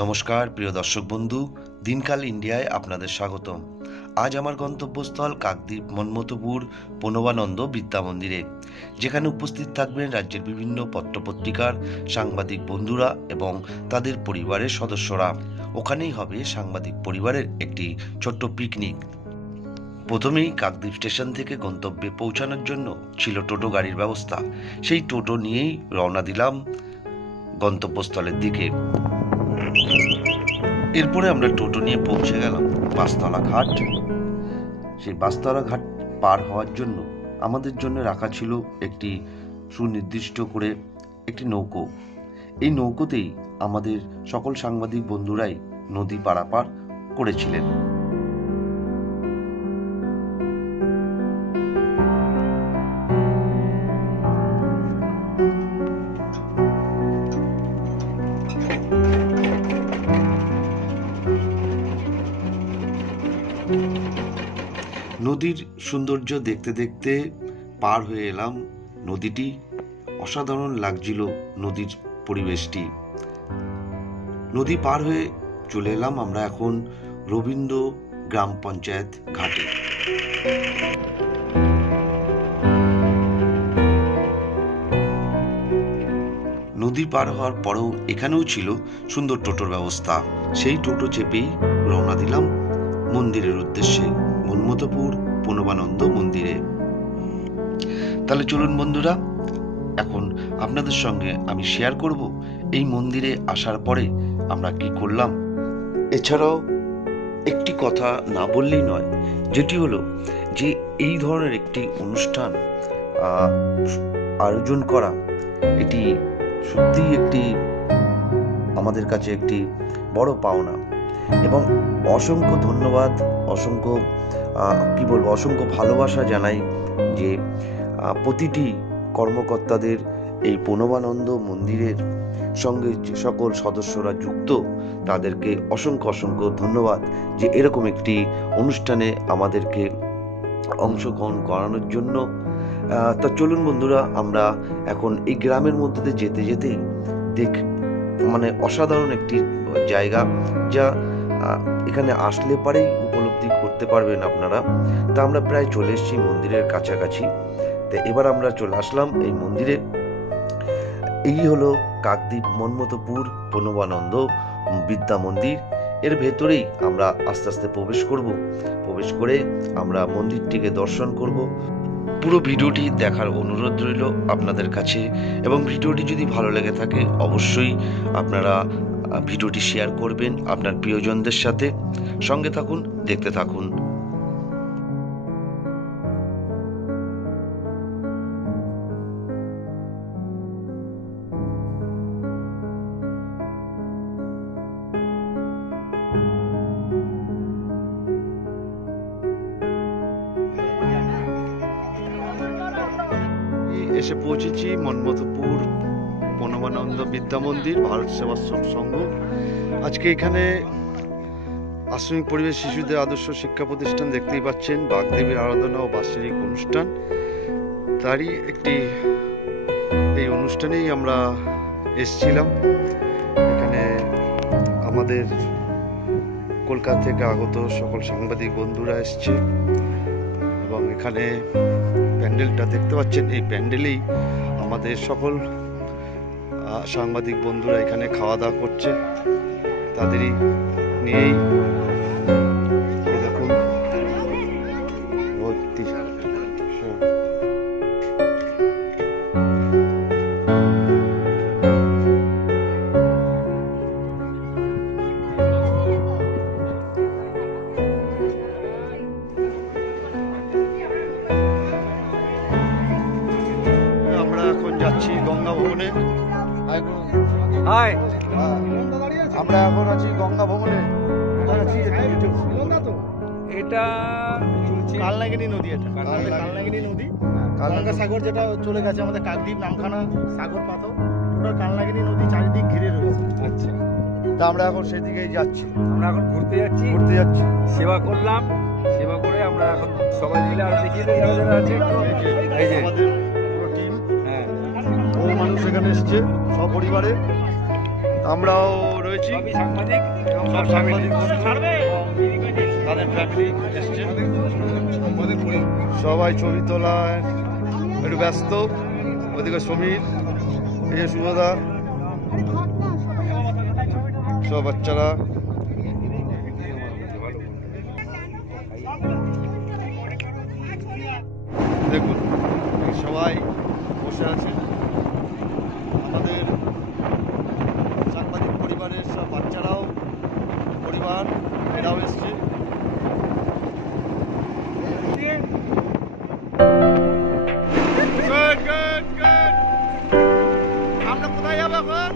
নমস্কার প্রিয় দর্শক বন্ধু, দিনকাল ইন্ডিয়ায় আপনাদের স্বাগতম। আজ আমার গন্তব্যস্থল কাকদ্বীপ মন্মথপুর প্রণবানন্দ বিদ্যা মন্দিরে, যেখানে উপস্থিত থাকবেন রাজ্যের বিভিন্ন পত্রপত্রিকার সাংবাদিক বন্ধুরা এবং তাদের পরিবারের সদস্যরা। ওখানেই হবে সাংবাদিক পরিবারের একটি ছোট্ট পিকনিক। প্রথমেই কাকদ্বীপ স্টেশন থেকে গন্তব্যে পৌঁছানোর জন্য ছিল টোটো গাড়ির ব্যবস্থা। সেই টোটো নিয়েই রওনা দিলাম গন্তব্যস্থলের দিকে। এরপরে আমরা টোটো নিয়ে পৌঁছে গেলাম বাসতলা ঘাট। সেই বাসতলা ঘাট পার হওয়ার জন্য আমাদের জন্য রাখা ছিল একটি সুনির্দিষ্ট করে একটি নৌকো। এই নৌকোতেই আমাদের সকল সাংবাদিক বন্ধুরাই নদী পারাপার করেছিলেন। নদীর সৌন্দর্য দেখতে দেখতে পার হয়ে এলাম নদীটি। অসাধারণ লাগছিল নদীর পরিবেশটি। নদী পার হয়ে চলে এলাম আমরা এখন রবীন্দ্র গ্রাম পঞ্চায়েত ঘাটে। নদী পার হওয়ার পরেও এখানেও ছিল সুন্দর টোটোর ব্যবস্থা। সেই টোটো চেপেই রওনা দিলাম মন্দিরের উদ্দেশ্যে, মন্মথপুর প্রণবানন্দ মন্দিরে। তাহলে চলুন বন্ধুরা, এখন আপনাদের সঙ্গে আমি শেয়ার করব এই মন্দিরে আসার পরে আমরা কি করলাম। এছাড়াও একটি কথা না বললেই নয়, যেটি হলো যে এই ধরনের একটি অনুষ্ঠান আয়োজন করা, এটি সত্যিই একটি আমাদের কাছে একটি বড় পাওনা। এবং অসংখ্য ধন্যবাদ, অসংখ্য ভালোবাসা জানাই যে প্রতিটি কর্মকর্তাদের এই প্রণবানন্দ মন্দিরের সঙ্গে যে সকল সদস্যরা যুক্ত, তাদেরকে অসংখ্য ধন্যবাদ যে এরকম একটি অনুষ্ঠানে আমাদেরকে অংশগ্রহণ করানোর জন্য। তা চলুন বন্ধুরা, আমরা এখন এই গ্রামের মধ্যে দিয়ে যেতে যেতেই অসাধারণ একটি জায়গা, যা এখানে আসলে পরেই উপলব্ধি করতে পারবেন আপনারা। তা আমরা প্রায় চলে এসেছি মন্দিরের কাছাকাছি। তো এবার আমরা চলে আসলাম এই মন্দিরে। এই হলো কাকদ্বীপ মন্মথপুর প্রণবানন্দ বিদ্যা মন্দির। এর ভেতরেই আমরা আস্তে আস্তে প্রবেশ করে আমরা মন্দিরটিকে দর্শন করব। পুরো ভিডিওটি দেখার অনুরোধ রইল আপনাদের কাছে, এবং ভিডিওটি যদি ভালো লেগে থাকে অবশ্যই আপনারা ভিডিওটি শেয়ার করবেন আপনার প্রিয়জনদের সাথে। সঙ্গে থাকুন, দেখতে থাকুন। এসে পৌঁছেছি মন্মথপুর প্রণবানন্দ বিদ্যা মন্দির, ভারত সেবাশ্রম সংঘ। আজকে এখানে আশ্রমিক পরিবেশ শিশুদের আদর্শ শিক্ষা প্রতিষ্ঠান, দেখতেই পাচ্ছেন, বাগদেবীর আরাধনা ও বাৎসরিক অনুষ্ঠান। তারই এই অনুষ্ঠানেই আমরা এসেছিলাম। এখানে আমাদের কলকাতা থেকে আগত সকল সাংবাদিক বন্ধুরা এসছে, এবং এখানে প্যান্ডেলটা দেখতে পাচ্ছেন। এই প্যান্ডেলেই আমাদের সকল সাংবাদিক বন্ধুরা এখানে খাওয়া দাওয়া করছে, তাদেরই নিয়েই দেখুন ভর্তি। আমরা এখন যাচ্ছি গঙ্গা ভবনে। আমরা এখন আছি গঙ্গা ভবনে। এটা কালনাগিনী নদী, কালনাগিনী নদী, গঙ্গা সাগর যেটা চলে গেছে আমাদের কাকদ্বীপ নামখানা সাগর পাথর, ওটা কালনাগিনী নদী চারিদিক ঘিরে রয়েছে। আচ্ছা, তা আমরা এখন সেদিকেই যাচ্ছি। আমরা এখন ঘুরতে যাচ্ছি, সেবা করলাম, সেবা করে আমরা এখন সবাই মিলে আরো দেখিয়ে দিই আছে। এই যে আমাদের পুরো টিম, হ্যাঁ, বহু মানুষ এখানে এসছে সপরিবারে। আমরাও রয়েছি। এসেছি, সবই সাংবাদিক এবং সব সাংবাদিক বন্ধু, এবং তাদের ফ্যামিলি এসছে, সবাই ছবি তোলায় একটু ব্যস্ত। ওদিকে সমীর, এই যে শুভদা, সব বাচ্চারা। দেখুন সবাই বসে আছে, আমাদের সাংবাদিক পরিবারের সব বাচ্চারাও পরিবার এরাও এসছে। আমরা কোথায় যাবো এখন?